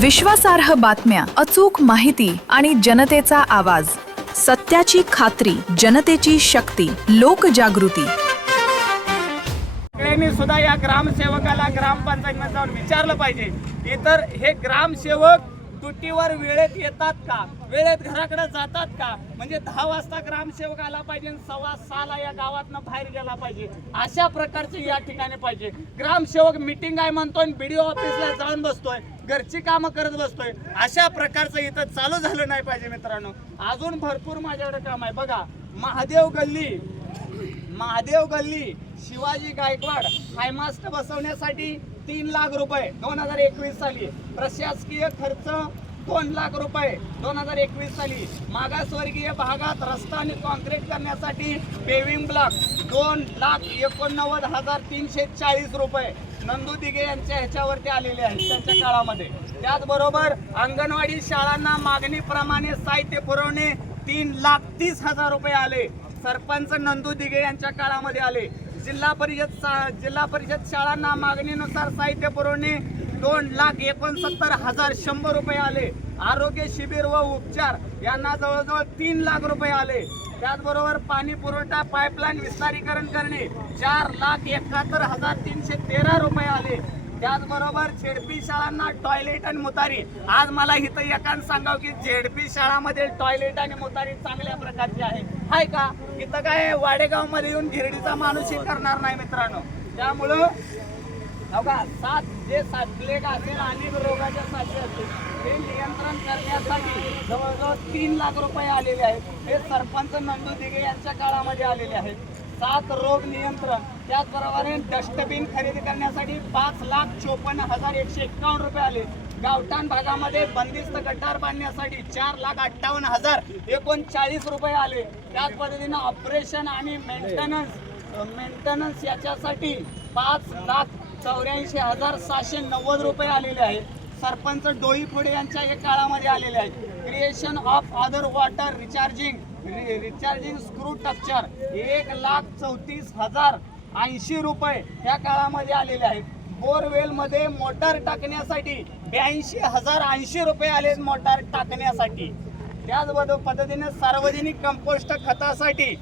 विश्वासार्ह बातम्या, अचूक माहिती आणि जनतेचा आवाज. सत्याची खात्री, जनतेची शक्ती, लोकजागृती. सगळ्यांनी सुद्धा या ग्रामसेवकाला ग्रामपंचायतीमध्ये जाऊन विचारलं पाहिजे, इतर हे ग्रामसेवक ड्युटीवर वेळेत येतात का, वेळेत घराकडे जातात का. म्हणजे 10 वाजता ग्रामसेवक आला पाहिजे, 6:15 या गावातनं बाहेर गेला पाहिजे. अशा प्रकारचे या ठिकाणी पाहिजे. ग्रामसेवक मीटिंग आहे म्हणतोय, बीडीओ ऑफिसला जाऊन बसतोय, घरची कामं करत बसतोय. अशा प्रकारचं इथं चालू झालं नाही पाहिजे मित्रांनो. अजून भरपूर माझ्याकडे काम आहे. बघा, महादेव गल्ली शिवाजी गायकवाड हायमास्ट बसवण्यासाठी 3 लाख रुपये 2021 साली. प्रशासकीय खर्च 2 लाख रुपये 2021 साली. मागासवर्गीय भागात रस्ता आणि कॉन्क्रीट करण्यासाठी पेविंग ब्लॉक 2,89,340 रुपये नंदू दिघे यांच्या ह्याच्यावरती आलेले आहेत त्यांच्या काळामध्ये. त्याचबरोबर अंगणवाडी शाळांना मागणीप्रमाणे साहित्य पुरवणे 3,30,000 रुपये आले. सरपंच नंदू दिघे यांच्या काळामध्ये आले. जिल्हा परिषद शाळांना मागणीनुसार साहित्य पुरवणे 2,69,100 रुपये आले. आरोग्य शिबिर व उपचार यांना जवळजवळ 3 लाख रुपये आले. त्याचबरोबर पाणी पुरवठा पाईपलाईन विस्तारीकरण करणे 4,71,313 रुपये आले. त्याचबरोबर झेडपी शाळांना टॉयलेट आणि मुतारी. आज मला इथं एकानं सांगावं की झेडपी शाळामध्ये टॉयलेट आणि मुतारी चांगल्या प्रकारची आहे का. इथं काय वाडेगाव मध्ये येऊन गिरडीचा माणूसही करणार नाही मित्रांनो. त्यामुळं बघा, जे साथलेग असेल अनेक रोगाच्या साथी असतील ते नियंत्रण करण्यासाठी जवळजवळ 3 लाख रुपये आलेले आहेत. हे सरपंच नंदू दिघे यांच्या काळामध्ये आलेले आहेत. 7 रोग नियंत्रण. त्याचबरोबर डस्टबिन खरेदी करण्यासाठी 5,54,151 रुपये आले. गावठाण भागामध्ये बंदिस्त गटार बांधण्यासाठी 4,58,039 रुपये आले. त्याच पद्धतीनं ऑपरेशन आणि मेंटेनन्स याच्यासाठी 5,84,790 रुपये आलेले आहेत. सरपंच डोई फुडे यांच्या या काळामध्ये आलेले आहेत. Creation of other water recharging screw structure 1,34,080 रुपये या काळामध्ये आलेले आहेत. बोरवेल मध्ये मोटार टाकण्यासाठी 82,080 रुपये आले मोटार टाकण्यासाठी. त्याच पद्धतीने सार्वजनिक कंपोस्ट खतासाठी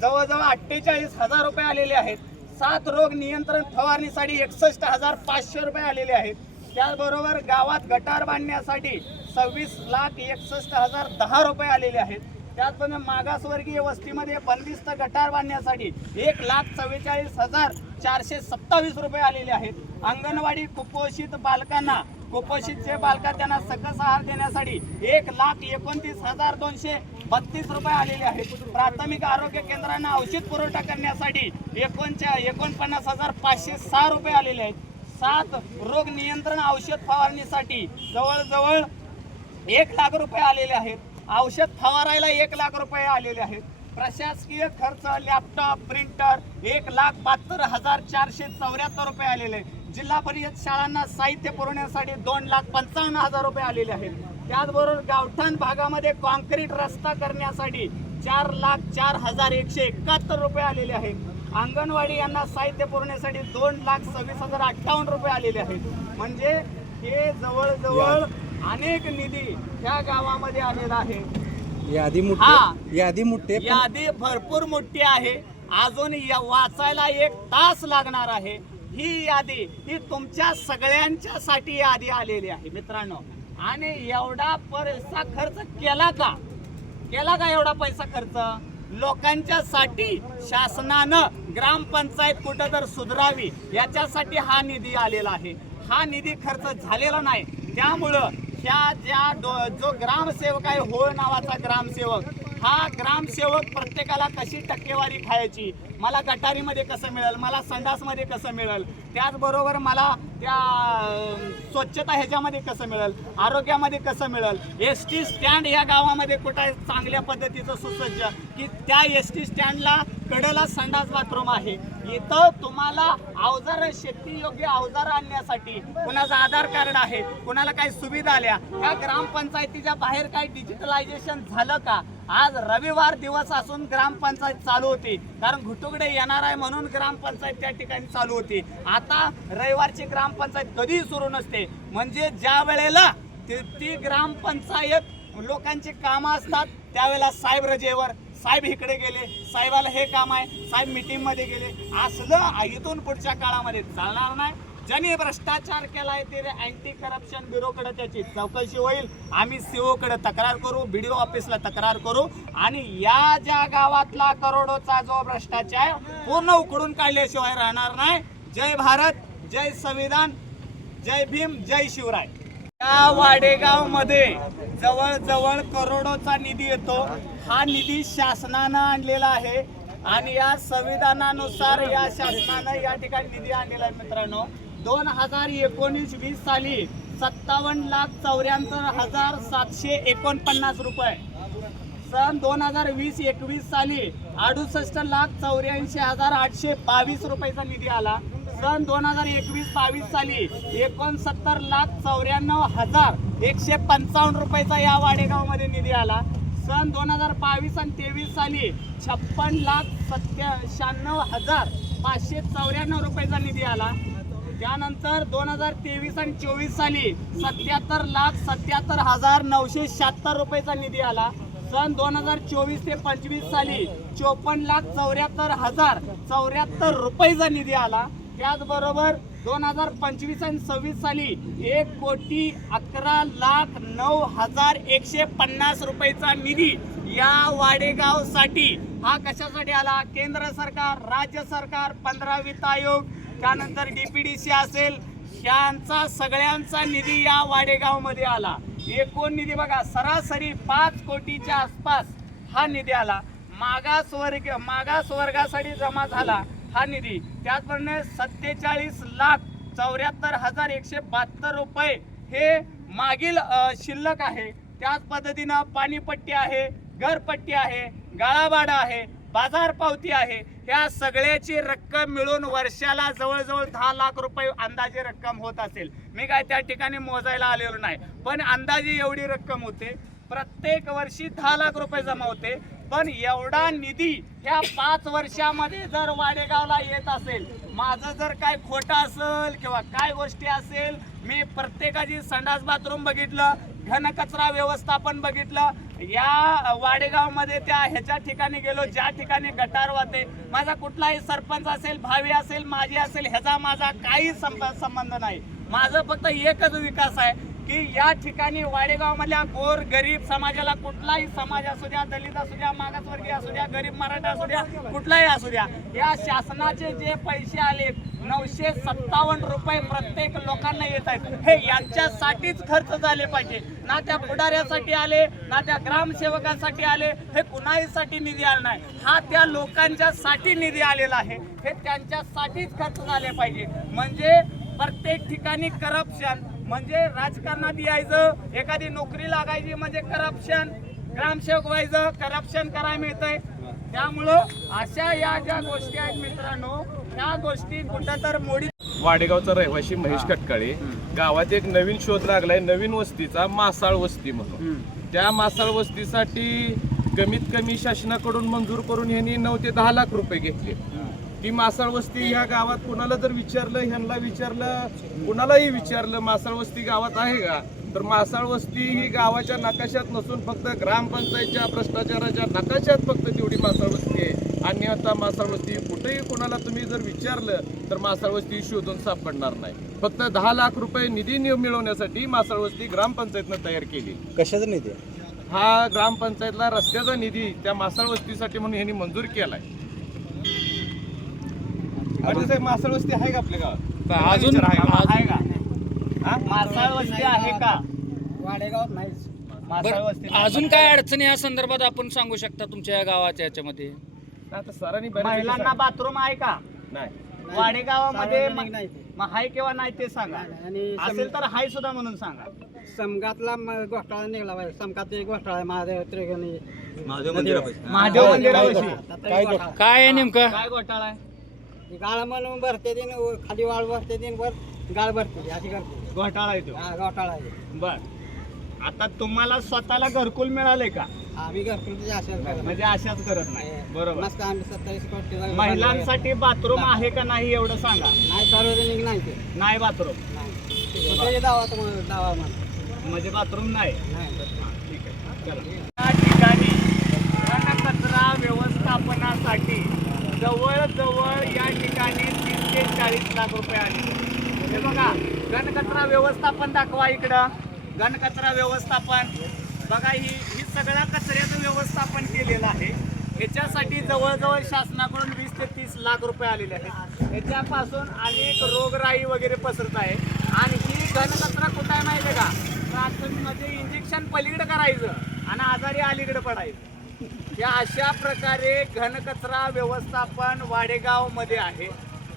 जवळजवळ 48,000 रुपये आलेले आहेत. 7 रोग नियंत्रण फवारणीसाठी 61,500 रुपये आलेले आहेत. त्याचबरोबर गावात गटार बांधण्यासाठी 26,61,010 रुपये आलेले आहेत. त्याचप्रमाणे मागासवर्गीय वस्तीमध्ये बंदिस्त गटार बांधण्यासाठी 1,44,427 रुपये आलेले आहेत. अंगणवाडी कुपोषित त्यांना सकस आहार देण्यासाठी 1,29,232 रुपये आलेले आहेत. प्राथमिक आरोग्य केंद्रांना औषध पुरवठा करण्यासाठी 49,506 रुपये आलेले आहेत. 7 रोग नियंत्रण औषध फवारणीसाठी जवळजवळ 1 लाख रुपये आलेले आहेत. औषध फवारायला 1 लाख रुपये आलेले आहेत. प्रशासकीय खर्च लॅपटॉप प्रिंटर 1,72,474 रुपये आलेले आहेत. जिल्हा परिषद शाळांना साहित्य पुरवण्यासाठी 2,55,000 रुपये आलेले आहेत. त्याचबरोबर गावठाण भागामध्ये कॉन्क्रीट रस्ता करण्यासाठी 4,04,171 रुपये आलेले आहेत. अंगणवाडी यांना साहित्य पुरवण्यासाठी 2,26,058 रुपये आलेले आहेत. म्हणजे हे जवळजवळ अनेक निधी या गावामध्ये आलेला आहे. यादी भरपूर मोठी आहे. अजून वाचायला 1 तास लागणार आहे. ही यादी ही तुमच्या सगळ्यांच्यासाठी यादी आलेली आहे मित्रांनो. आणि एवढा पैसा खर्च केला का एवढा पैसा खर्च लोकांच्यासाठी शासनानं ग्रामपंचायत कुठं तर सुधारावी याच्यासाठी हा निधी आलेला आहे. हा निधी खर्च झालेला नाही. त्यामुळं जो ग्रामसेवक आहे होळ नावाचा ग्रामसेवक, हा ग्रामसेवक प्रत्येकाला कशी टक्केवारी खायची, मला गटारीमध्ये कसं मिळेल, मला संडासमध्ये कसं मिळेल, त्याचबरोबर मला त्या स्वच्छता ह्याच्यामध्ये कसं मिळेल, आरोग्यामध्ये कसं मिळेल. ST स्टँड या गावामध्ये कुठं चांगल्या पद्धतीचं सुसज्ज की त्या ST स्टँडला कडेला संडास बाथरूम आहे. इथं तुम्हाला अवजार शेती योग्य अवजार आणण्यासाठी कुणाचं आधार कार्ड आहे, कुणाला काही सुविधा आल्या, या ग्रामपंचायतीच्या बाहेर काही डिजिटलायझेशन झालं का, आज रविवार दिवस असून ग्रामपंचायत चालू होती, कारण घुटुगडे येणार आहे म्हणून ग्रामपंचायत त्या ठिकाणी चालू होती. आता रविवारची ग्रामपंचायत कधीही सुरू नसते, म्हणजे ज्या वेळेला ती ग्रामपंचायत लोकांची कामं असतात त्यावेळेला साहेब रजेवर, साहेब इकडे गेले, साहेबाला हे काम आहे, साहेब मीटिंग मध्ये गेले, असलं इथून पुढच्या काळामध्ये चालणार नाही. ज्यांनी भ्रष्टाचार केलाय ते अँटी करप्शन ब्युरोकडे त्याची चौकशी होईल. आम्ही सीओ कडे तक्रार करू, बीडीओ ऑफिसला तक्रार करू आणि या ज्या गावातला करोडोचा जो भ्रष्टाचार पूर्ण उकडून काढल्याशिवाय राहणार नाही. जय भारत, जय संविधान, जय भीम, जय शिवराय. या वाडेगाव मध्ये जवळजवळ करोडोचा निधी येतो. हा निधी शासनानं आणलेला आहे आणि या संविधानानुसार या शासनानं या ठिकाणी निधी आणलेला आहे. मित्रांनो, 2019-20 साली 57,74,749 रुपये, सन 2020-21 साली 68,84,822 रुपयाचा निधी आला. सन 2021-22 साली 69,94,155 रुपयाचा या वाडेगावमध्ये निधी आला. सन 2022 आणि 23 साली 56,97,594 रुपयाचा निधी आला. त्यानंतर 2023 आणि 24 साली 77,77,976 रुपयाचा निधी आला. सन 2024 ते 25 साली 54,74,074 रुपयाचा निधी आला. त्याचबरोबर 2025 आणि 26 साली 1,11,09,150 रुपयाचा निधी या वाडेगावसाठी. हा कशासाठी आला? केंद्र सरकार, राज्य सरकार, 15 वित्त आयोग, त्यानंतर डीपीडीसी असेल, ह्यांचा सगळ्यांचा निधी या वाडेगाव मध्ये आला. एकूण निधी बघा, सरासरी 5 कोटीच्या आसपास हा निधी आला. मागास वर्गासाठी जमा झाला हा निधी. त्याचप्रमाणे 47,74,172 रुपये हे मागील शिल्लक आहे. त्याच पद्धतीनं पाणीपट्टी आहे, घरपट्टी आहे, गाळाभाडा आहे, बाजार पावती आहे. ह्या सगळ्याची रक्कम मिळून वर्षाला जवळजवळ 10 लाख रुपये अंदाजे रक्कम होत असेल. मी काय त्या ठिकाणी मोजायला आलेलो नाही, पण अंदाजे एवढी रक्कम होते. प्रत्येक वर्षी 10 लाख रुपये जमा होते. पण एवढा निधी ह्या 5 वर्षामध्ये जर वाडेगावला येत असेल, माझं जर काय खोटं असेल किंवा काय गोष्टी असेल, मी प्रत्येकाची संडास बाथरूम बघितलं, घनकचरा व्यवस्थापन बघितलं, या वाडेगावमध्ये त्या ह्याच्या ठिकाणी गेलो ज्या ठिकाणी गटार वाहते. माझा कुठलाही सरपंच असेल, भावी असेल, माझी असेल, ह्याचा माझा काही संबंध नाही. माझं फक्त एकच विकास आहे की या ठिकाणी वाडेगाव मधल्या गोर गरीब समाजाला, कुठलाही समाज असू द्या, दलित असू द्या, मागासवर्गीय असू द्या, गरीब मराठा असू द्या, कुठलाही असू द्या, या शासनाचे जे पैसे आले 957 रुपये प्रत्येक लोकांना येत आहेत, हे यांच्यासाठीच खर्च झाले पाहिजे. ना त्या पुढाऱ्यासाठी आले, ना त्या ग्रामसेवकांसाठी आले, हे कुणाहीसाठी निधी आला नाही. हा त्या लोकांच्यासाठी निधी आलेला आहे, हे त्यांच्यासाठीच खर्च झाले पाहिजे. म्हणजे प्रत्येक ठिकाणी करप्शन, म्हणजे राजकारणात यायचं, एखादी नोकरी लागायची म्हणजे करप्शन, ग्रामसेवक व्हायचं, करप्शन करायला मिळतंय. त्यामुळं अशा या ज्या गोष्टी आहेत मित्रांनो, त्या गोष्टी कुठं तर मोडी. वाडेगावचा रहिवासी महेश कटकाळे, गावात एक नवीन शोध लागलाय, नवीन वस्तीचा, मासाळ वस्ती म्हणून. त्या मासाळ वस्तीसाठी कमीत कमी शासनाकडून मंजूर करून यांनी 9 ते 10 लाख रुपये घेतले. ती मासाळ वस्ती ह्या गावात कुणाला जर विचारलं, ह्यांना विचारलं, कुणालाही विचारलं मासाळ वस्ती गावात आहे का, तर मासाळ वस्ती ही गावाच्या नकाशात नसून फक्त ग्रामपंचायतच्या भ्रष्टाचाराच्या नकाशात फक्त तेवढी मासाळ वस्ती आहे. अन्यथा मासाळ वस्ती कुठेही कुणाला तुम्ही जर विचारलं तर मासाळ वस्ती शोधून सापडणार नाही. फक्त 10 लाख रुपये निधी मिळवण्यासाठी मासाळ वस्ती ग्रामपंचायतनं तयार केली. कशाचा निधी? हा ग्रामपंचायतला रस्त्याचा निधी त्या मासाळ वस्तीसाठी म्हणून यांनी मंजूर केलाय. मासाळ वस्ती आहे का आपल्या गावात? अजून आहे का मासाळ वस्ती आहे का वाडेगावात नाहीच. मासाळ वस्ती अजून काय अडचणी या संदर्भात आपण सांगू शकता तुमच्या गावाच्या याच्यामध्ये? आता सरांनी महिलांना बाथरूम आहे का नाही. वाडेगावामध्ये नाही. मग हाय किंवा नाही ते सांगा, आणि असेल तर हाय सुद्धा म्हणून सांगा. समगातला घोटाळा निघाला पाहिजे. समगात एक घोटाळा आहे, महादेव त्रिगणी महादेव मंदिरापाशी काय आहे नेमकं? काय घोटाळा आहे? गाळ म्हणून भरते दिन, खाली वाळ भरते दिन, वर गाळ भरते, अशी करते. घोटाळा आहे तो. हा घोटाळा आहे. बर, आता तुम्हाला स्वतःला घरकुल मिळाले का? आम्ही घरकुलच्या आशाच करत म्हणजे अशाच करत नाही बरोबर. मस्त आम्ही 27 कोटी महिलांसाठी बाथरूम आहे का नाही एवढं सांगा. नाही, सार्वजनिक नाही ते नाही बाथरूम नाही. स्वतःचे दावा म्हणा म्हणजे बाथरूम नाही. नाही ठीक आहे चला. या ठिकाणी घनकचरा व्यवस्थापनासाठी जवळजवळ या ठिकाणी 30 ते 40 लाख रुपये आले. हे बघा घनकचरा व्यवस्थापन दाखवा इकडं. घनकचरा व्यवस्थापन बघा, ही सगळ्या कचऱ्याचं व्यवस्थापन केलेलं आहे. याच्यासाठी जवळजवळ शासनाकडून 20 ते 30 लाख रुपये आलेले आहेत. याच्यापासून अनेक रोगराई वगैरे पसरत आहे. आणि ही घनकचरा कुठं आहे माहिती आहे का, प्राथमिक इंजेक्शन पलीकडे करायचं आणि आजारी अलीकडे पडायचं. या अशा प्रकारे घनकचरा व्यवस्थापन वाडेगाव मध्ये आहे.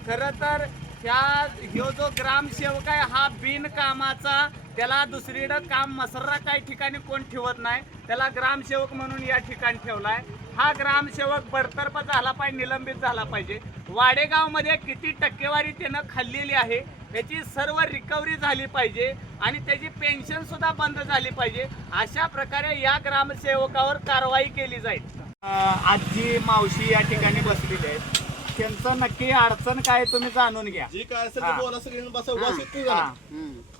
खरं तर ह्यो जो ग्रामसेवक आहे हा बिनकामाचा, त्याला दुसरीकडं काम मसर्रा काही ठिकाणी कोण ठेवत नाही, त्याला ग्रामसेवक म्हणून या ठिकाणी ठेवलाय. हा ग्रामसेवक बडतर्फ झाला पाहिजे, निलंबित झाला पाहिजे. वाडेगाव मध्ये किती टक्केवारी त्यानं खाल्लेली आहे याची सर्व रिकव्हरी झाली पाहिजे आणि त्याची पेन्शन सुद्धा बंद झाली पाहिजे. अशा प्रकारे या ग्रामसेवकावर कारवाई केली जाईल. आजी मावशी या ठिकाणी बसलेले आहेत, त्यांचं नक्की अडचण काय तुम्ही जाणून घ्या. जी काय असेल ते बोला, सगळ्यांनी बसावं, बस इतकं झालं.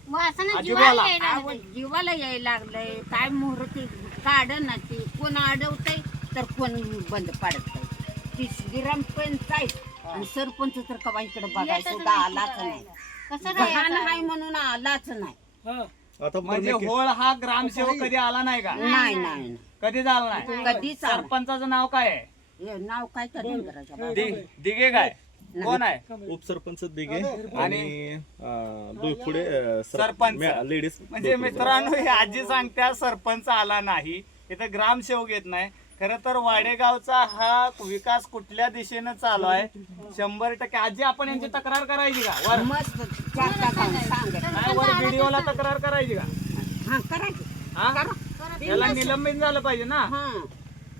वासना आजी जीवाला बोला. यायला लागलंय. जीवाला यायला लागलंय. काय मुहूर्ती काढ ना ती, कोण अडवतंय तर कोण बंद पाडतंय. ती ग्रामपंचायत आणि सरपंच तर कवा इकडे बघायला सुद्धा आलाच नाही. कसं लहान आहे म्हणून आलाच नाही. आता म्हणजे होळ हा ग्रामसेवक कधी आला नाही का? नाही नाही कधी झाला नाही. कधीच आला. सरपंचाचं नाव काय आहे? हे नाव काय तर इंग्रजाचं बाबा. दिघे काय कोण आहे? उपसरपंच दिघे आणि पुढे सरपंच. लेडीज. म्हणजे मित्रांनो, हे आजी सांगत्या सरपंच आला नाही, इथं ग्रामसेवक येत नाही. खरं तर वाडेगावचा हा विकास कुठल्या दिशेनं चालू आहे 100%. आजी आपण यांची तक्रार करायची का वर? मस्त चर्चा करून सांगत. काय वर व्हिडिओला तक्रार करायची का? हा करा की. हा? याला निलंबित झालं पाहिजे ना. हा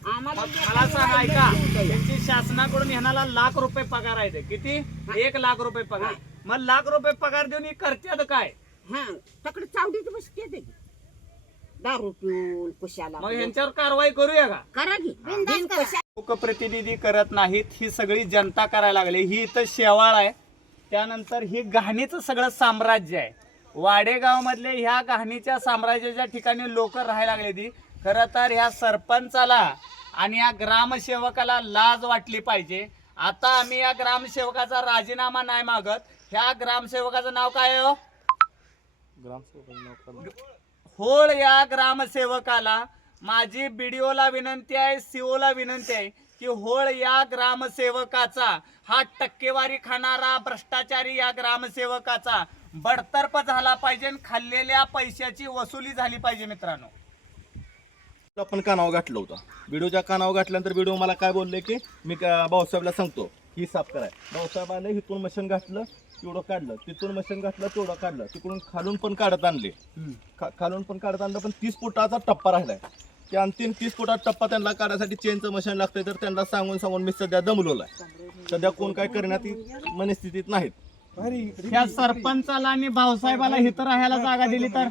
आम्हाला मला सांग, ऐका, त्यांची शासनाकडून ह्याला लाख रुपये पगार आहे. किती? 1 लाख रुपये पगार. मग लाख रुपये पगार देऊन ही करते काय? हा तकडे चावडीत बसते ते दारू पिऊन कशाला मग ह्यांच्यावर कारवाई करूया का? करा की बिन कशा लोकप्रतिनिधी करत नाहीत, ही सगळी जनता करायला लागली. ही इथं शेवाळ आहे, त्यानंतर ही घाणीचं सगळं साम्राज्य आहे. वाडेगाव मधले ह्या घाणीच्या साम्राज्याच्या ठिकाणी लोक राहायला लागले. ती खरं तर ह्या सरपंचाला आणि या ग्रामसेवकाला लाज वाटली पाहिजे. आता आम्ही या ग्रामसेवकाचा राजीनामा नाही मागत. ह्या ग्रामसेवकाचं नाव काय आहे? होळ या ग्रामसेवकाला माझी बीडीओला विनंती आहे, सीओला विनंती आहे की होळ या ग्रामसेवकाचा, हा टक्केवारी खाणारा भ्रष्टाचारी या ग्रामसेवकाचा बडतर्फ झाला पाहिजे. खाल्लेल्या पैशाची वसुली झाली पाहिजे. मित्रांनो, आपण कानावर घातलं होतं. व्हिडिओच्या कानावर घातल्यानंतर व्हिडिओ मला काय बोलले की मी भाऊसाहेबला सांगतो ही साफ कराय. भाऊसाहेबाने इथून मशीन घातलं, तेवढं काढलं, तिथून मशीन घातलं, तेवढं काढलं, तिकडून खालून पण काढत आणले, खालून पण काढत आणलं, पण 30 फुटाचा टप्पा राहिलाय. त्या अंतिम 30 फुटाचा टप्पा त्यांना काढायसाठी चेनचं मशीन लागतंय. तर त्यांना सांगून मी सध्या दमलोला आहे. सध्या कोण काय करण्यात मनस्थितीत नाहीत. ह्या सरपंचाला आणि भाऊसाहेबाला इथं राहायला जागा दिली तर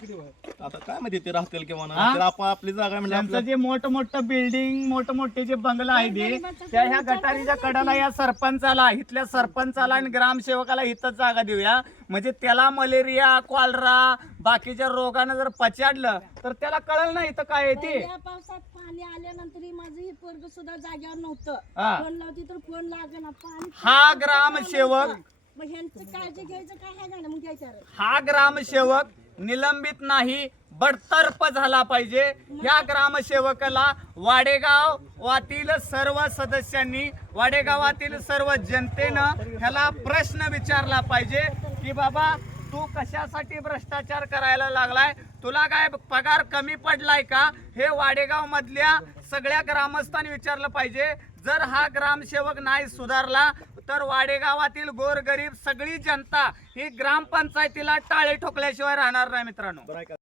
आता काय माहिती ते राहतील किंवा नाही. आपण आपली जागा म्हणजे त्यांचं जे मोठमोठं बिल्डिंग, मोठमोठे जे बंगला आहे त्या ह्या गटारीच्या कडाला या सरपंचाला, इथल्या सरपंचाला आणि ग्रामसेवकाला इथंच जागा देऊया. म्हणजे त्याला मलेरिया, कॉलरा, बाकीच्या रोगानं जर पचाडलं तर त्याला कळलं नाही इथं काय आहे ते. या पावसात पाणी आल्यानंतर माझं हे पोरग सुद्धा जागेवर नव्हतं. हा. फोन लावती तर फोन लागेना. पाणी हा ग्रामसेवक, मग ह्यांचं काळजी घ्यायचं काय आहे ना मग घ्यायचं. हा ग्रामसेवक निलंबित नाही, बडतर्फ झाला पाहिजे. या ग्रामसेवकाला वाडेगावातील सर्व सदस्यांनी, वाडेगावातील सर्व जनतेनं ह्याला प्रश्न विचारला पाहिजे की बाबा तू कशासाठी भ्रष्टाचार करायला लागलाय? तुला काय पगार कमी पडलाय का? हे वाडेगाव मधल्या सगळ्या ग्रामस्थांनी विचारलं पाहिजे. जर हा ग्रामसेवक नाही सुधारला तर वाडेगावातील गोरगरीब सगळी जनता ही ग्रामपंचायतीला टाळे ठोकल्याशिवाय राहणार नाही. मित्रांनो,